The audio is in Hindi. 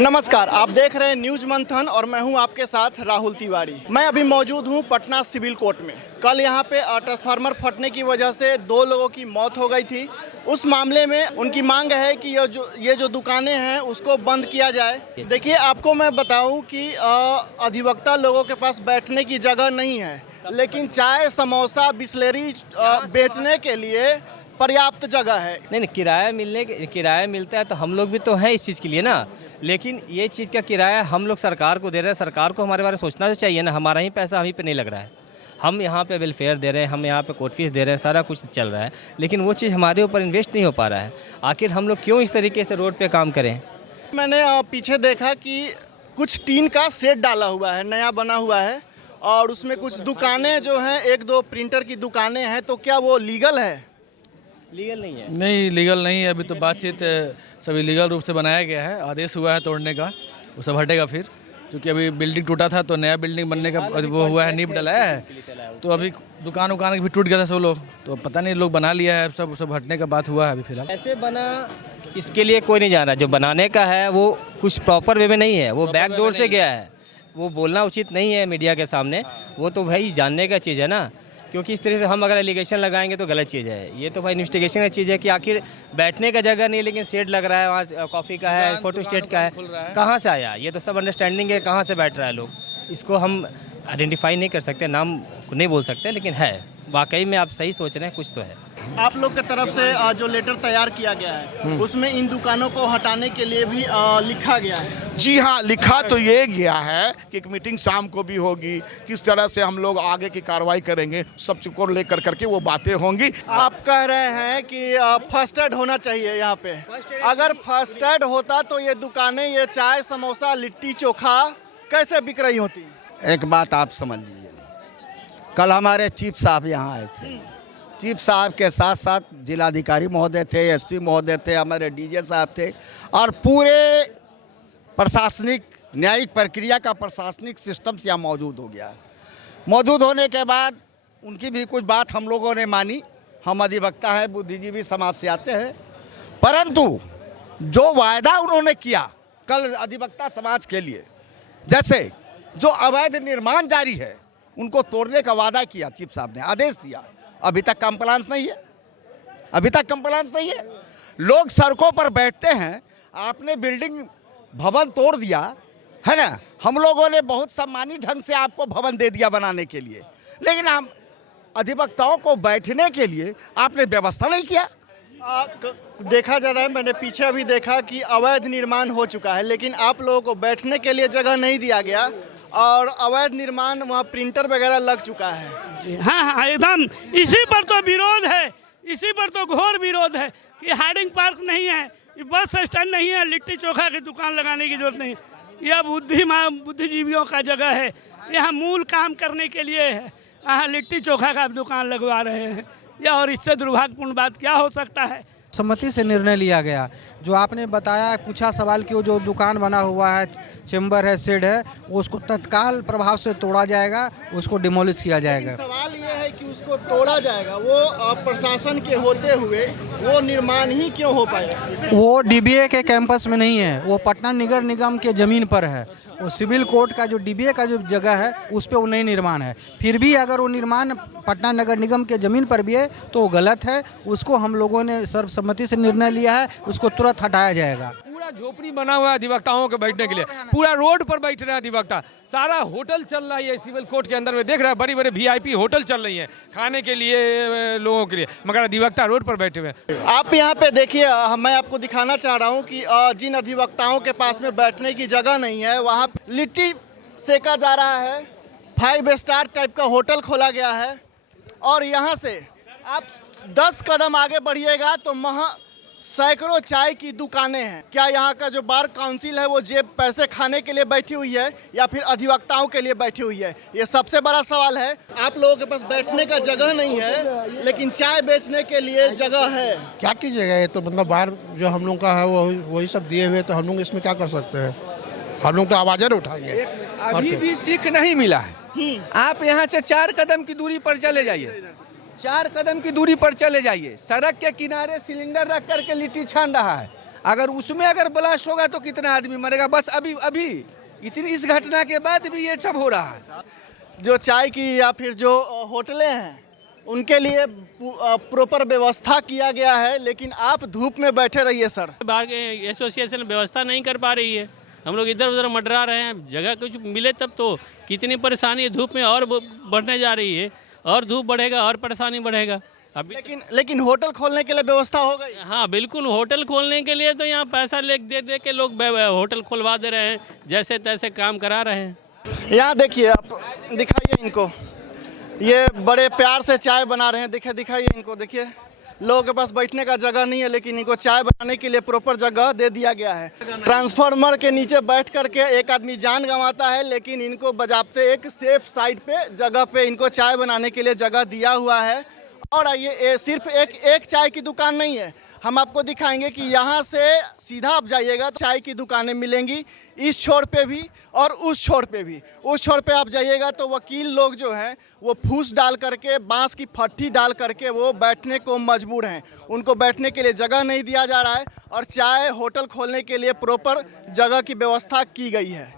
नमस्कार, आप देख रहे हैं न्यूज मंथन और मैं हूं आपके साथ राहुल तिवारी। मैं अभी मौजूद हूं पटना सिविल कोर्ट में। कल यहां पे ट्रांसफार्मर फटने की वजह से 2 लोगों की मौत हो गई थी। उस मामले में उनकी मांग है कि ये जो दुकानें हैं उसको बंद किया जाए। देखिए, आपको मैं बताऊं कि अधिवक्ता लोगों के पास बैठने की जगह नहीं है, लेकिन चाय समोसा बिस्लेरी बेचने के लिए पर्याप्त जगह है। नहीं, किराया मिलता है तो हम लोग भी तो हैं इस चीज़ के लिए ना। लेकिन ये चीज़ का किराया हम लोग सरकार को दे रहे हैं। सरकार को हमारे बारे में सोचना तो चाहिए ना। हमारा ही पैसा हम ही पे नहीं लग रहा है। हम यहाँ पे वेलफेयर दे रहे हैं, हम यहाँ पे कोर्ट फीस दे रहे हैं, सारा कुछ चल रहा है, लेकिन वो चीज़ हमारे ऊपर इन्वेस्ट नहीं हो पा रहा है। आखिर हम लोग क्यों इस तरीके से रोड पे काम करें? मैंने पीछे देखा कि कुछ टीन का सेट डाला हुआ है, नया बना हुआ है, और उसमें कुछ दुकानें जो हैं, 1-2 प्रिंटर की दुकानें हैं। तो क्या वो लीगल है? लीगल नहीं है। नहीं, लीगल नहीं है। अभी तो बातचीत सभी लीगल रूप से बनाया गया है। आदेश हुआ है तोड़ने का, वो सब हटेगा फिर, क्योंकि अभी बिल्डिंग टूटा था तो नया बिल्डिंग बनने का वो हुआ है, नींव डलाया है। तो अभी दुकान भी टूट गया था सब लोग, तो पता नहीं लोग बना लिया है, सब हटने का बात हुआ है अभी फिलहाल। ऐसे बना, इसके लिए कोई नहीं जाना। जो बनाने का है वो कुछ प्रॉपर वे में नहीं है, वो बैक डोर से गया है। वो बोलना उचित नहीं है मीडिया के सामने। वो तो भाई जानने का चीज़ है ना, क्योंकि इस तरह से हम अगर एलिगेशन लगाएंगे तो गलत चीज़ है। ये तो भाई इन्वेस्टिगेशन की चीज़ है कि आखिर बैठने का जगह नहीं, लेकिन सेट लग रहा है वहाँ, कॉफ़ी का है, फोटो स्टेट का है, कहाँ से आया? ये तो सब अंडरस्टैंडिंग है, कहाँ से बैठ रहा है लोग। इसको हम आइडेंटिफाई नहीं कर सकते, नाम नहीं बोल सकते, लेकिन है वाकई में। आप सही सोच रहे हैं, कुछ तो है। आप लोग की तरफ से जो लेटर तैयार किया गया है उसमें इन दुकानों को हटाने के लिए भी लिखा गया है। जी हाँ, लिखा तो ये गया है कि एक मीटिंग शाम को भी होगी, किस तरह से हम लोग आगे की कार्रवाई करेंगे, सब चीज़ को लेकर करके वो बातें होंगी। आप कह रहे हैं कि फर्स्ट एड होना चाहिए यहाँ पे। अगर फर्स्ट एड होता तो ये दुकानें, ये चाय समोसा लिट्टी चोखा कैसे बिक रही होती? एक बात आप समझ लीजिए, कल हमारे चीफ साहब यहाँ आए थे। चीफ साहब के साथ साथ जिलाधिकारी महोदय थे, एसपी महोदय थे, हमारे डीजे साहब थे, और पूरे प्रशासनिक न्यायिक प्रक्रिया का प्रशासनिक सिस्टम से यहाँ मौजूद हो गया है। मौजूद होने के बाद उनकी भी कुछ बात हम लोगों ने मानी। हम अधिवक्ता हैं, बुद्धिजीवी समाज से आते हैं, परंतु जो वायदा उन्होंने किया कल अधिवक्ता समाज के लिए, जैसे जो अवैध निर्माण जारी है उनको तोड़ने का वादा किया, चीफ साहब ने आदेश दिया, अभी तक कंप्लायंस नहीं है। अभी तक कंप्लायंस नहीं है। लोग सड़कों पर बैठते हैं, आपने बिल्डिंग भवन तोड़ दिया है ना। हम लोगों ने बहुत सम्मानित ढंग से आपको भवन दे दिया बनाने के लिए, लेकिन हम अधिवक्ताओं को बैठने के लिए आपने व्यवस्था नहीं किया। देखा जा रहा है, मैंने पीछे अभी देखा कि अवैध निर्माण हो चुका है, लेकिन आप लोगों को बैठने के लिए जगह नहीं दिया गया, और अवैध निर्माण वहाँ प्रिंटर वगैरह लग चुका है। जी हाँ, एकदम इसी पर तो विरोध है, इसी पर तो घोर विरोध है कि हार्डिंग पार्क नहीं है, बस स्टैंड नहीं है, लिट्टी चोखा की दुकान लगाने की जरूरत नहीं। यह बुद्धिजीवियों का जगह है, यहाँ मूल काम करने के लिए है, यहाँ लिट्टी चोखा का दुकान लगवा रहे हैं। यह और इससे दुर्भाग्यपूर्ण बात क्या हो सकता है? सम्मति से निर्णय लिया गया। जो आपने बताया, पूछा सवाल कि वो जो दुकान बना हुआ है, चेंबर है, शेड है, उसको तत्काल प्रभाव से तोड़ा जाएगा, उसको डिमोलिश किया जाएगा। सवाल ये है कि उसको तोड़ा जाएगा, वो प्रशासन के होते हुए वो निर्माण ही क्यों हो पाएगा? वो डीबीए के कैंपस में नहीं है, वो पटना नगर निगम के ज़मीन पर है। वो सिविल कोर्ट का जो डीबीए का जो जगह है उस पर वो नई निर्माण है। फिर भी अगर वो निर्माण पटना नगर निगम के ज़मीन पर भी है तो वो गलत है। उसको हम लोगों ने सर्वसम्मति से निर्णय लिया है, उसको तुरंत हटाया जाएगा। पूरा झोपड़ी बना हुआ है अधिवक्ताओं के बैठने के लिए, पूरा रोड पर बैठ रहे हैं अधिवक्ता। सारा होटल चल रहा है सिविल कोर्ट के अंदर में, देख रहे हैं बड़ी बड़ी VIP होटल चल रही हैं खाने के लिए, लोगों के लिए, मगर अधिवक्ता रोड पर बैठे हुए हैं। आप यहाँ पे देखिए, मैं आपको दिखाना चाह रहा हूँ कि जिन अधिवक्ताओं के पास में बैठने की जगह नहीं है, वहाँ लिट्टी सेका जा रहा है, 5 स्टार टाइप का होटल खोला गया है, और यहाँ से आप 10 कदम आगे बढ़िएगा तो सैकड़ों चाय की दुकानें हैं। क्या यहाँ का जो बार काउंसिल है वो जेब पैसे खाने के लिए बैठी हुई है या फिर अधिवक्ताओं के लिए बैठी हुई है? ये सबसे बड़ा सवाल है। आप लोगों के पास बैठने का जगह नहीं है, लेकिन चाय बेचने के लिए जगह है। क्या कीजिएगा? ये तो मतलब बाहर जो हम लोग का है वो वही सब दिए हुए, तो हम लोग इसमें क्या कर सकते हैं? हम लोग तो आवाज़ें उठाएंगे। अभी भी सीख नहीं मिला है। आप यहाँ से 4 कदम की दूरी पर चले जाइए, 4 कदम की दूरी पर चले जाइए, सड़क के किनारे सिलेंडर रख करके लिट्टी छान रहा है। अगर उसमें अगर ब्लास्ट होगा तो कितना आदमी मरेगा। बस अभी अभी इतनी इस घटना के बाद भी ये सब हो रहा है। जो चाय की या फिर जो होटलें हैं उनके लिए प्रॉपर व्यवस्था किया गया है, लेकिन आप धूप में बैठे रहिए सर। बाहर के एसोसिएशन व्यवस्था नहीं कर पा रही है, हम लोग इधर उधर मंडरा रहे हैं। जगह कुछ मिले तब तो। कितनी परेशानी है, धूप में और बढ़ने जा रही है, और धूप बढ़ेगा और परेशानी बढ़ेगा अभी। लेकिन होटल खोलने के लिए व्यवस्था हो गई। हाँ बिल्कुल, होटल खोलने के लिए तो यहाँ पैसा दे के लोग होटल खुलवा दे रहे हैं, जैसे तैसे काम करा रहे हैं। यहाँ देखिए, आप दिखाइए इनको, ये बड़े प्यार से चाय बना रहे हैं। दिखाइए इनको, देखिए लोगों के पास बैठने का जगह नहीं है, लेकिन इनको चाय बनाने के लिए प्रॉपर जगह दे दिया गया है। ट्रांसफार्मर के नीचे बैठ करके एक आदमी जान गंवाता है, लेकिन इनको बजाते एक सेफ साइड पे जगह पे इनको चाय बनाने के लिए जगह दिया हुआ है। और ये सिर्फ एक चाय की दुकान नहीं है, हम आपको दिखाएंगे कि यहाँ से सीधा आप जाइएगा तो चाय की दुकानें मिलेंगी, इस छोर पे भी और उस छोर पे भी। उस छोर पे आप जाइएगा तो वकील लोग जो हैं वो फूस डाल करके, बांस की फट्टी डाल करके वो बैठने को मजबूर हैं। उनको बैठने के लिए जगह नहीं दिया जा रहा है, और चाय होटल खोलने के लिए प्रॉपर जगह की व्यवस्था की गई है।